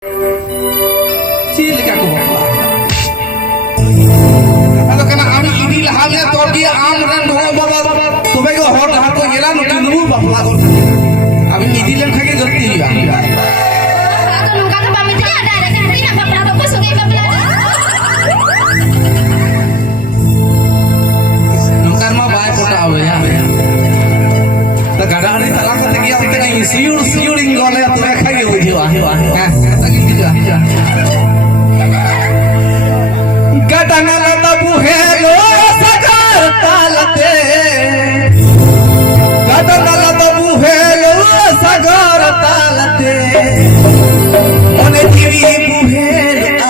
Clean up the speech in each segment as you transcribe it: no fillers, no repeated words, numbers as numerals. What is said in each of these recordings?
Cil ka ko bapla. Kalau kena ami ini lahannya togi am ran do baba tobe ko hor har ko gela no tinu bapla ko. Ami ini lan khage garti ya. Aku nungka ke pamit ini ada tidak bapla ko sungai bapla. Nungkar mah bae pota awe ya. Ta gada ani talang ka tegi am tega ini siur ingole to khage ho jiwa. Hah, kata gitu ya. Gadanala buhelo sagar talate gadanala buhelo sagar talate mone tiri buhelo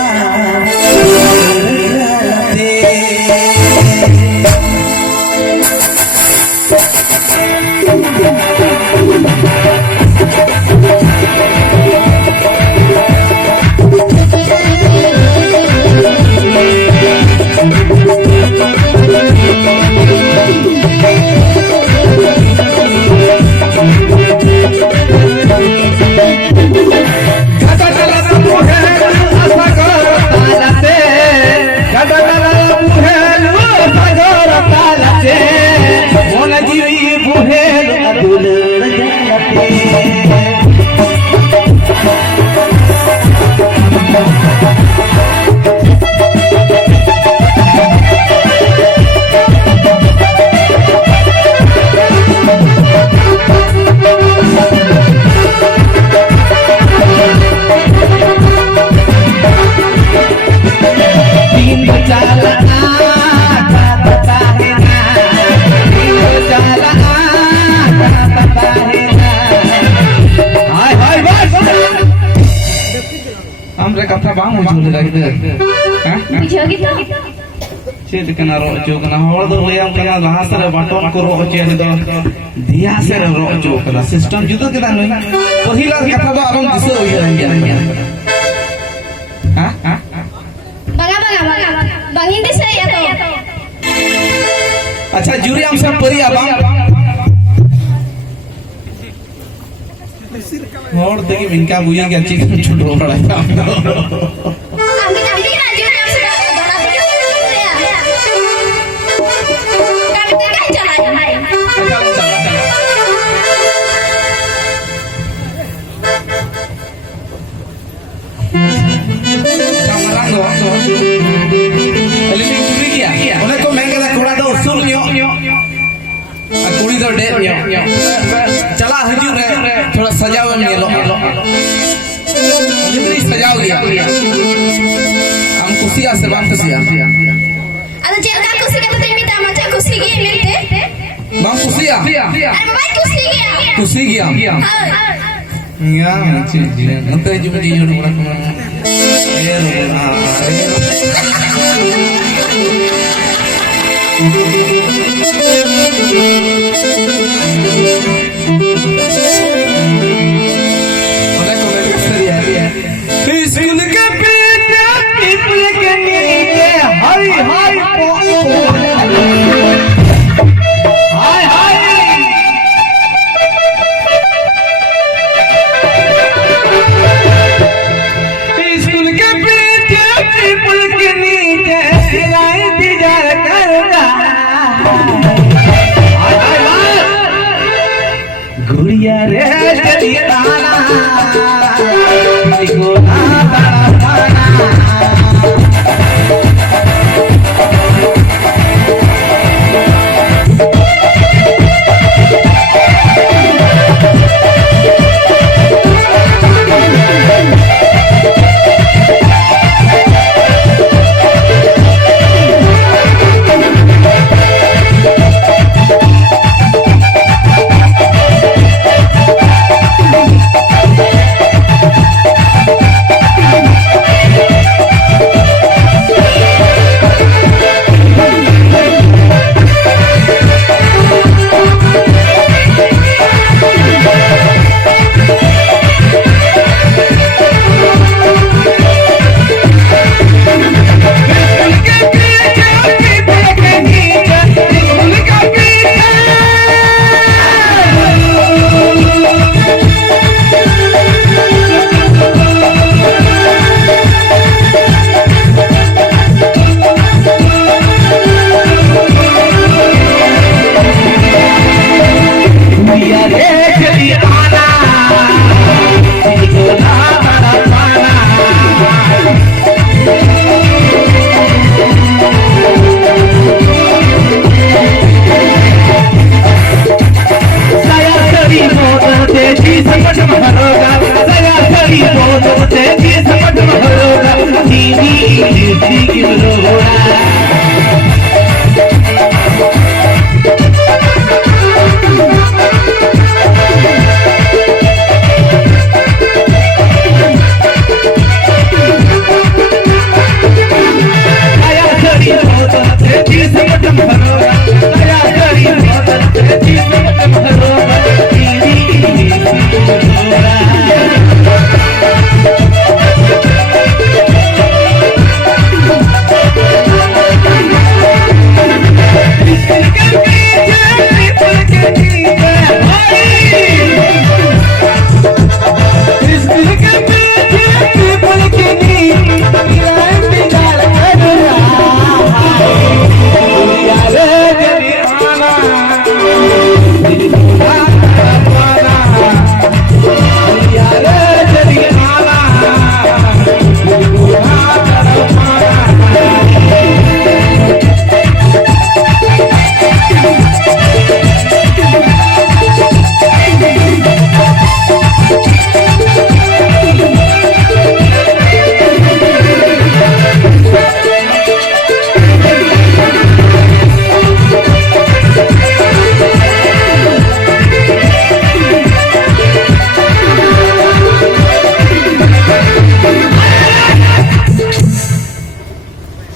kata bang muncul lagi tu, Video gitu. cik kena rojo kena hor tu liang kena bahasa le baton ko rojo ni tu dia se rojo kena sistem judo kita ni, पहिला kata tu abang diso ya. Bang hindi saya tu. अच्छा jury हम सब परी abang और देखिए इनका बुझा क्या चीज छुटो पड़ा है Ambil aja yang sudah bana video ya. Kami tengah jalan. Oleh kau main kata kurang dah usul nyo, कुड़ी तो डेट चला हजूर है थोड़ा सजाओ मेलो जितनी सजाओ दिया हम कुसिया से बात कुसिया Ada cakap kursi kata tadi minta macam kursi gini mente. bang kusiya Ada baik kursi gini. kusi gya ya macam je nanti juga di jodoh orang kemana school के बेटा पीपल के नीचे हाय हाय हाय हाय स्कूल के बेटा people के नीचे सिलाई तिजार करना हाय हाय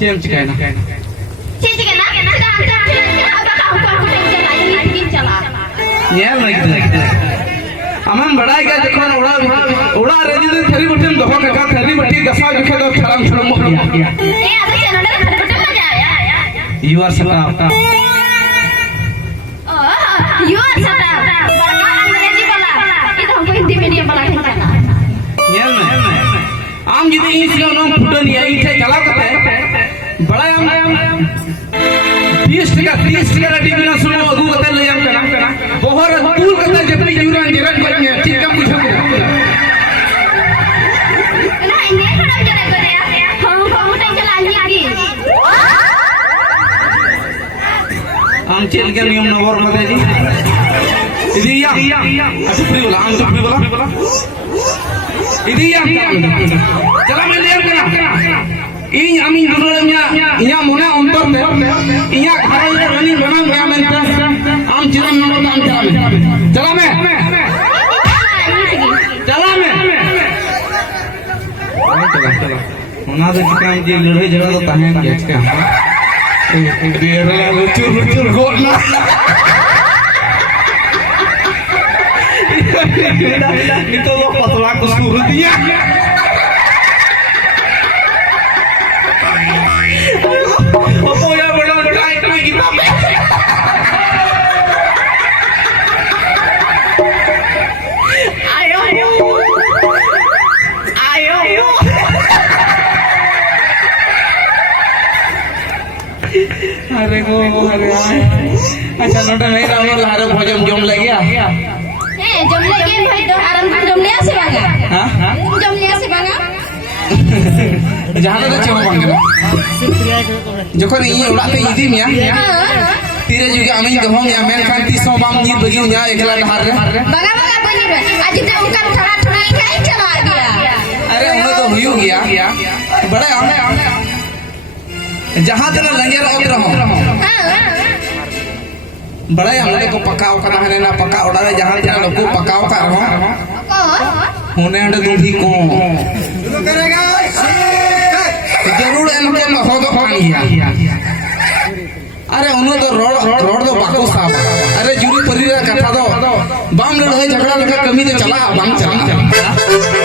चेम चिकायना चेंज करना सीधा अंतर फिर अब का टेंशन चला यार नहीं अमन बड़ा क्या देखो ना उड़ा रेडी दे थरी बटन दहो का थरी बटी गसा दिखे तो छलम छलम हो गया ए आधा चैनल में बटन ना जाया यू आर सटा यू आर सटा बड़का अंग्रेजी वाला ये तो हमको हिंदी मीडियम वाला कहना यार में आम जिते इंग्लिश नो नो फुटन या इथे चला करते बड़ा हम 30 टका टीवी ना सुनो अगु कते ले हम करना बोहर तूल कते जतनी यूरान जरन करनी ठीक कम पूछो ना इन्हें खराब जरा करे हम बहुत चला लिया आम चल के नियम नंबर मते जी इदिया सुप्री बोला आम सुप्री बोला इदिया चला मैं ले करना इन आमी दुनोnya इया मोना अंतर ते इया घरल रे रनी बना गया मेनते आम चिरम नंबर आम चला मैं चला ओना दे चिकान जी लड़ाई झगड़ा तो ताहेन गया चिका देर लुचुर गोना नितो वो पतला को सुर दिया Apa ya benar benar itu kita. Ayo. अरे वो अरे अच्छा नोटा नहीं रहा लारे भोजन जम ले गया ए जम ले गया भाई तो आराम से जम ले आसे बागा हां जम ले आसे बागा जहां तो चेव बांगे जखन इ उड़ा पे इदी मिया तीरे जुगे आमी दहम या मेन खान तीसो बाम नी बगी या एकला धार रे बागा बनी बे आज ते उनका थोड़ा नहीं चला गया अरे उन्हें तो हुई गया बड़े आमे जहां तक लंगेर उत रहो बड़े हमने को पकाओ कना है ना पका उड़ा रे जहां तक लोग पकाओ का रहो होने अंडे दूधी को करेगा जरूर इनके में हो तो पानी है अरे उन्हें तो रोड तो बाको साहब अरे जुरी परी रे कथा दो बाम लड़ाई झगड़ा लगा कमी तो चला बाम चला